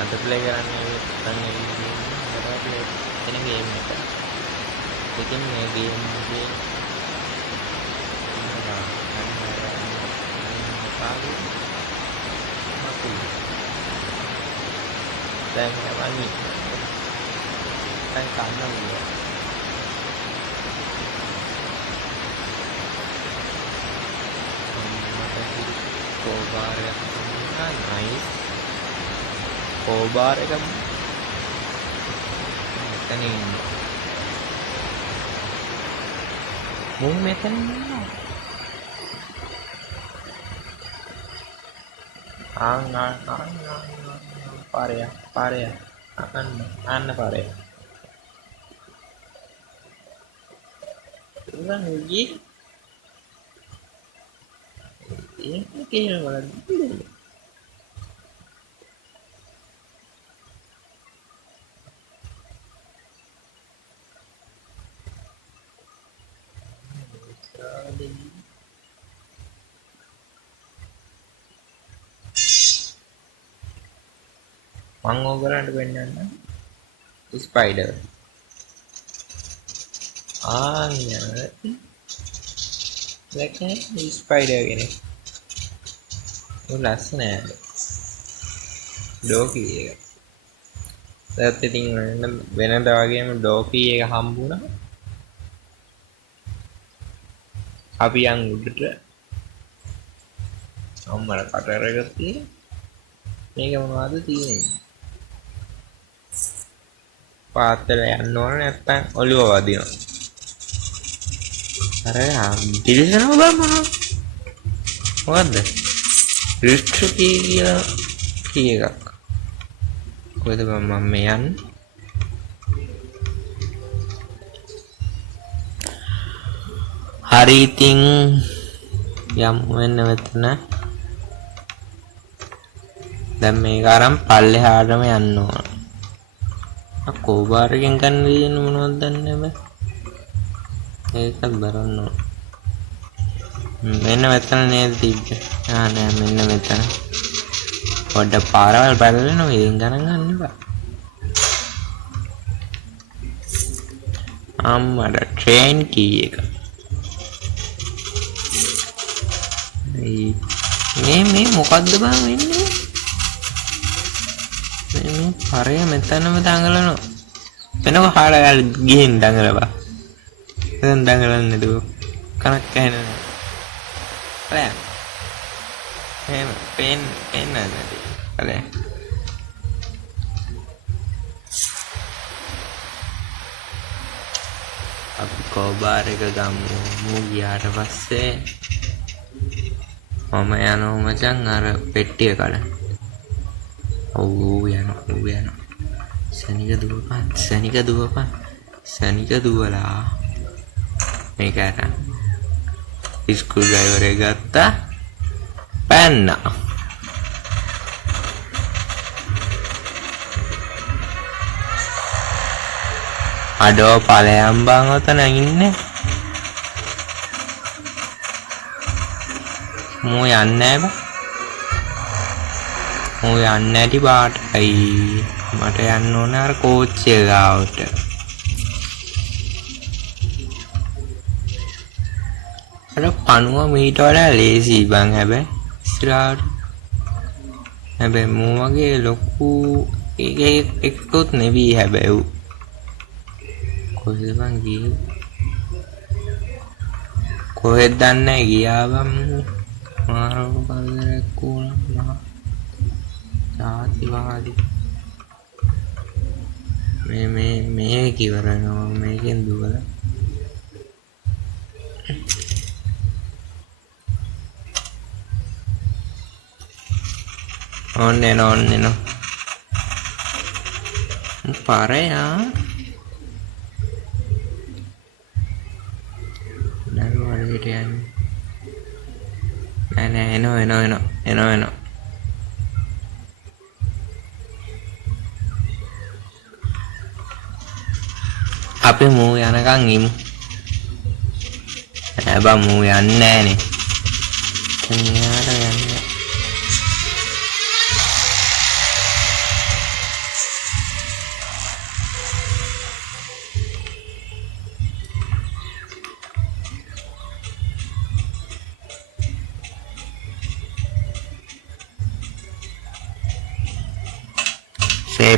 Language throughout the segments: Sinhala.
අද ප්ලේ කරන්නේ නැත්නම් එන ගේම් එක. ඉතින් මේ ගේම් එකේ දැන් යවන්නේ දැන් කන්න ඕනේ. කොබාර එක නයිස්. කොබාර එක මෙතනින් මම මෙතන ඉන්නවා. පාරය අන්න පාරය ඉන්න නුගී ඒක කියලා බලන්න. මං ඕගලන්ට පෙන්නන්න ස්පයිඩර් දැක්කනේ ස්පයිඩර් කෙනෙක් ලස්සන ඩෝකී එක. ඒත් ඉතින් වෙනද වගේම ඩෝකී එක හම්බුණා. අපි යන් උඩට අම්මර කටර එකක් තියෙන. මේක මොනවද තියෙන්නේ? පාත්තල යන්න ඕන නැත්තම් ඔළුව වදිනවා. අර දිලිසනවා බම්මා. මොකද්ද? රිස්ට්‍ර කියලා කී එකක්. කොහෙද මම මේ යන්නේ? හරි ඉතින් යම් වෙන්න මෙතන. දැන් මේක අරන් පල්ලෙහාටම යන්න ඕන. කොබාරකින් ගන්න දෙන්න මොනවද දන්නේ බෑ. ඒක බලන්න ඕන. මෙන්න මෙතන නේද තිබ්බේ. නෑ මෙන්න මෙතන. පොඩ්ඩක් පාරවල් බලන්න වේගෙන් ගණන් ගන්න බෑ. අම්මඩ ට්‍රේන් කී එක. මේ මොකද්ද බං වෙන්නේ? මේ පාරය මෙතනම දඟලනවා. වෙන කොහාට ගිහින් දඟලපන්. දැන් දඟලන්නේ දුව. කනක් ඇහෙනවා. බලන්න. එහෙම පෙන් නැති. බලන්න. අපි කොබාර එක ගමු ගියාට පස්සේ මම යනවා මචං අර පෙට්ටිය කඩන්න. ඔව් යනවා. සනික දුවලා මේක අරන් ස්ක්‍රූ ඩ්‍රයිවර් එක ගත්තා. පැන්නා. අඩෝ ඵලයන් බං ඔතන ඉන්නේ. මෝ යන්නේ බා. මෝ යන්නේ නැටි බාටයි. මට යන්න ඕන අර කෝච්චිය ගාවට. අර පණුව මීට වඩා ලේසි බං හැබැයි ඉස්සරහට. හැබැයි මෝ වගේ ලොකු එකකුත් නෙවි හැබැයි. කොහෙද බං ගියේ? කොහෙද දන්නේ ගියා බං. මාරව බලයක් වුණා. ජාතිවාදී මේ කිවරනවා මේකෙන් දුවලා ඔන්න පාරයා නරුවලට යන්නේ නෑ එනවා අපි මූ යනකම් ඉමු. හැබැයි මූ යන්නේ නෑනේ. එයාට යන්නේ.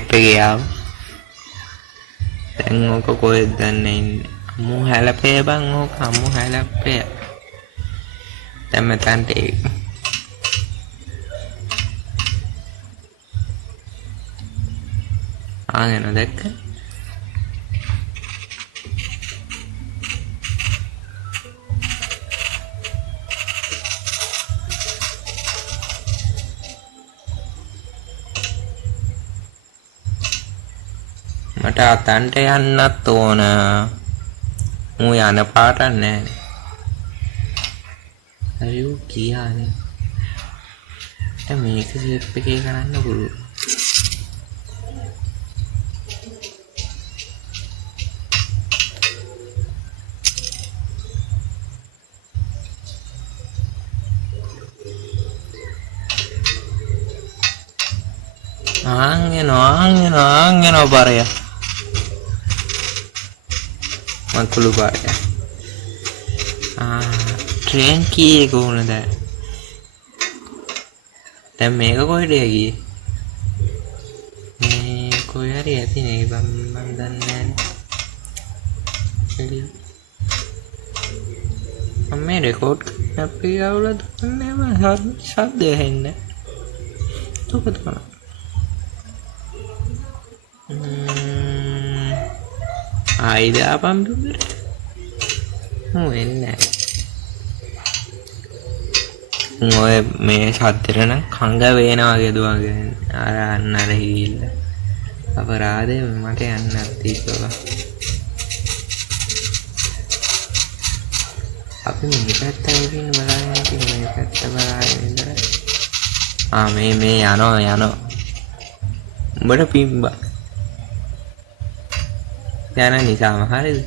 ෂේප් එකේ ආව. දැන් ඕක කොහෙද දන්නේ ඉන්නේ. අමු හැලපේ බං ඕක අමු හැලපේ. දැන් මෙතනට ආගෙන දැක්ක. මට අතන්ට යන්නත් ඕන. මූ යන පාටක් නැහැ. අයියෝ කියානේ. මේක ෂේප් එකේ කරන්න පුළුවන්. ආංගෙනෝ පාරය. මකුළු පාරය. ට්‍රේන් කී එක උනද? දැන් මේක කොහෙද ගියේ? මේ කොයි හරි ඇති නේ මම දන්නේ නැහැ. මම මේ රෙකෝඩ් අපි අවුලද නැහැ මම ශබ්දය හෙන්නේ. දුක තමයි. ආයිද අපම් දුර. එන්නේ. ඔය මේ ශබ්දෙට නම් කංග වේනවා වගේ දුවගෙන අර අන්නර ගිහිල්ලා. අපරාධේ මට යන්නත් තිබ්බා. අපි මේ පැත්තේ ඉන්න බලන්න මේ පැත්ත බලන්න ඉඳලා. මේ යනවා. උඹට පිම්බා. යන නිසාම හරිද?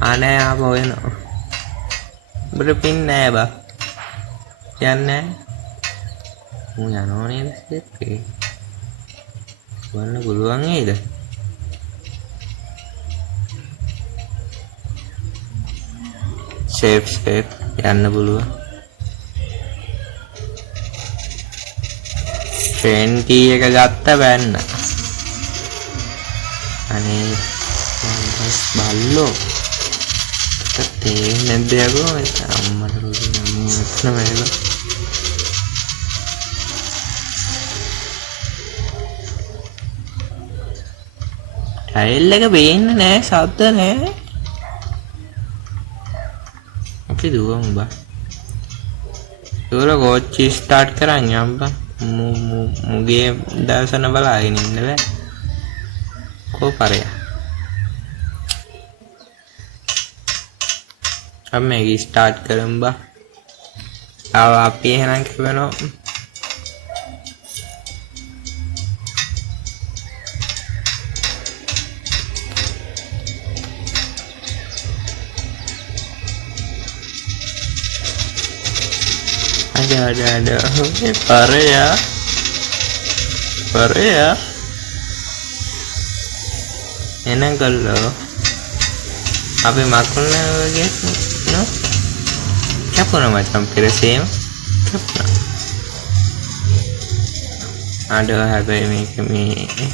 නෑ ආපහු එනවා. උඹට පින් නෑ බා. යන්නේ මු යනවා නේද ඒකේ වන්න පුළුවන් නේද ෂේප් යන්න පුළුවන් ට්‍රේන් කී එක ගත්ත බෑන්න අනේ බස් බල්ලෝ තේන්නේ නැද්ද යකෝ අම්මට මෙතන වෙලා ටයිල් එක පේන්නේ නැහැ ශබ්ද නැහැ අපි දුවමු බා ඒවල කෝච්චි ස්ටාර්ට් කරන් යම්බා මුගේ දර්ශන බලාගෙන ඉන්න බෑ කොපරය अब मैगी स्टार्ट करम बा अब आप ये है ना कि बनो ada pare ya enak kalau apa makannya gitu no siapa nama campur sih ada apa ini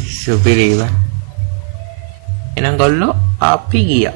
supir ini enak kalau api gila